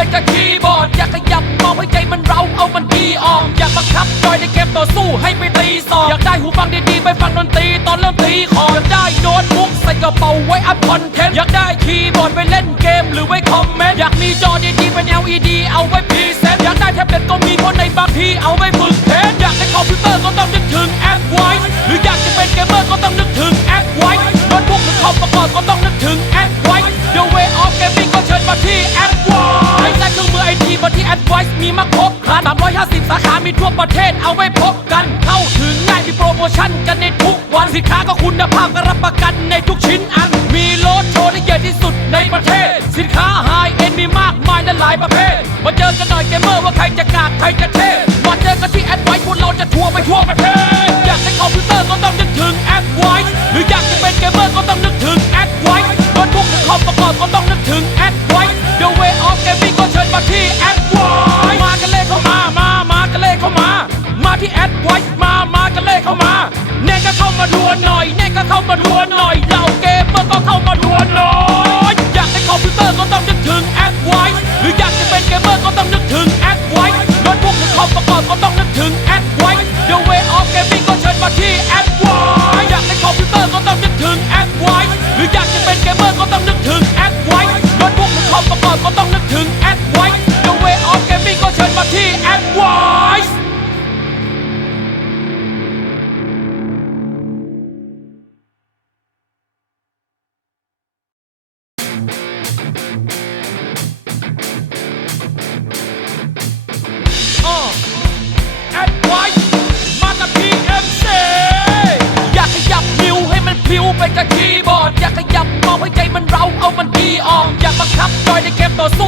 ไปกับคีย์บอร์ด อยากขยับมองให้ใจมันเราเอามันดีออก อยากบังคับจอยในเกมต่อสู้ให้ไปตีสอบอยากได้หูฟังดีๆไปฟังดนตรีตอนเริ่มตีคออยากได้โน้ตบุ๊กใส่กระเป๋าไว้อัพคอนเทนต์อยากได้คีย์บอร์ดไปเล่นเกมหรือไว้คอมเมนต์อยากมีจอดีๆเป็น LED เอาไว้พรีเซนต์อยากได้แท็บเล็ตก็มีเพราะในบางทีเอาไว้ สาขามีทั่วประเทศเอาไว้พบกัน เข้าถึงง่ายมีโปรโมชั่นกันในทุกวันสินค้าก็คุณภาพก็รับประกันในทุกชิ้นอัน มีลดโชว์ที่ใหญ่ที่สุดในประเทศ สินค้าไฮเอ็นมีมากมายและหลายประเภท มาเจอกันหน่อยเกมเมอร์ว่าใครจะกากใครจะเท่มาเจอกันที่แอดไว้พวกเราจะทัวร์ไปทั่วประเทศ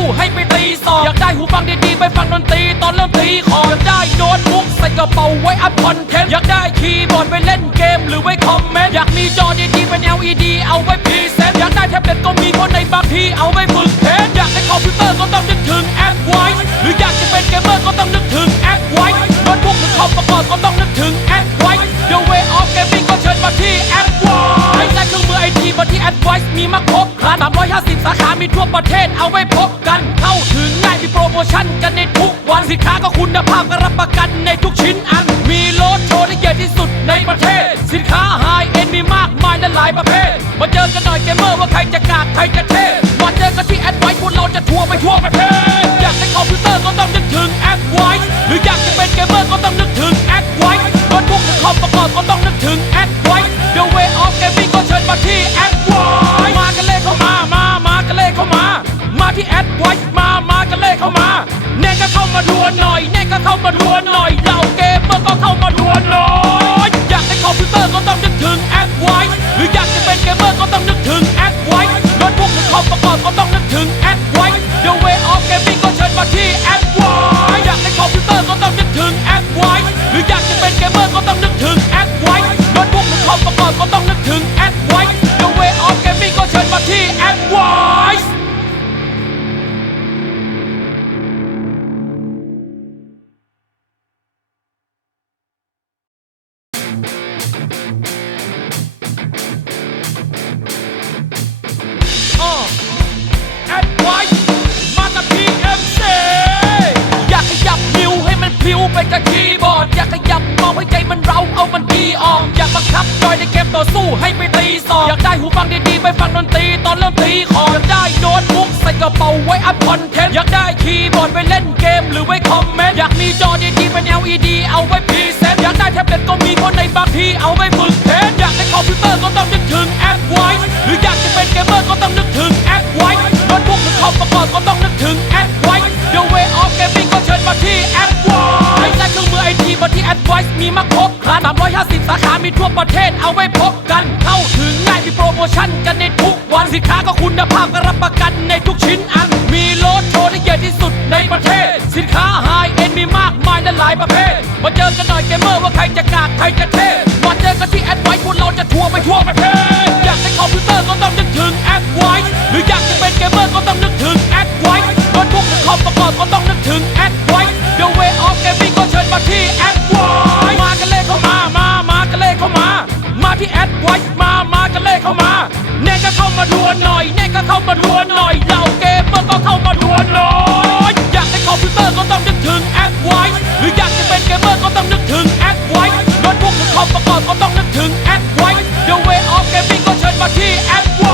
สู้ให้ไปตีสอบอยากได้หูฟังดีๆ ไปฟังดนตรีตอนเริ่มตีคออยากได้โน้ตบุ๊กใส่กระเป๋าไว้อัพคอนเทนต์อยากได้คีย์บอร์ดไปเล่นเกมหรือไว้คอมเมนต์อยากมีจอดีๆเป็น LED เอาไว้พรีเซนต์อยากได้แท็บเล็ตก็มีเพราะในบางทีเอาไว้ฝึก สาขามีทั่วประเทศเอาไว้พบกัน เข้าถึงง่ายมีโปรโมชั่นกันในทุกวันสินค้าก็คุณภาพก็รับประกันในทุกชิ้นอัน มีโลดโชว์ที่ใหญ่ที่สุดในประเทศ สินค้าไฮเอ็นมีมากมายและหลายประเภท มาเจอกันหน่อยเกมเมอร์ว่าใครจะกากใครจะ เข้ามา แน่ก็เข้ามาดวนหน่อยเน่ก็เข้ามาดวนหน่อยเหล่าเกมเมอร์ก็เข้ามาดวนหน่อย อยากได้คอมพิวเตอร์ก็ต้องนึกถึงแอปไวส์หรืออยากจะเป็นเกมเมอร์ก็ต้องนึกถึง กับคีย์บอร์ด อยากขยับมองให้ใจมันเราเอามันดีออก อยากบังคับจอยในเกมต่อสู้ให้ไปตีสอบ อยากได้หูฟังดีๆไปฟังดนตรีตอนเริ่มตีคอร์ดอยากได้โน้ตบุ๊กใส่กระเป๋าไว้อัพคอนเทนต์ อยากได้คีย์บอร์ดไปเล่นเกมหรือไว้คอมเมนต์ อยากมีจอดีๆเป็น LED เอาไว้พรีเซนต์ อยากได้แท็บเล็ตก็มีเพราะในบางทีเอาไว้ฝึกเทนอยากได้คอมพิวเตอร์ก็ต้องนึกถึงแอดไวส์หรืออยากจะเป็นเกมเมอร์ก็ต้องนึกถึงแอดไวส์โน้ตบุ๊กหรือคอมประกอบก็ต้องนึกาขามีทั่วประเทศเอาไว้พบกัน เข้าถึงง่ายมีโปรโมชั่นกันในทุกวันสินค้าก็คุณภาพก็รับประกันในทุกชิ้นอัน มีรถโชว์ที่ใหญ่ที่สุดในประเทศ สินค้าไฮเอ็นมีมากมายและหลายประเภท มาเจอกันหน่อยเกมเมอร์ว่าใครจะกากใครจะเท่มาเจอ หน่อยแน่ก็เข้ามารัวหน่อยเหล่าเกมเมอร์ก็เข้ามารัวหน่อยอยากได้คอมพิวเตอร์ก็ต้องนึกถึงแอดไว้หรืออยากจะเป็นเกมเมอร์ก็ต้องนึกถึงแอดไว้รถพวกหรือคอมประกอบก็ต้องนึกถึงแอดไว้ The way of gaming ก็เชิญมาที่แอดไว้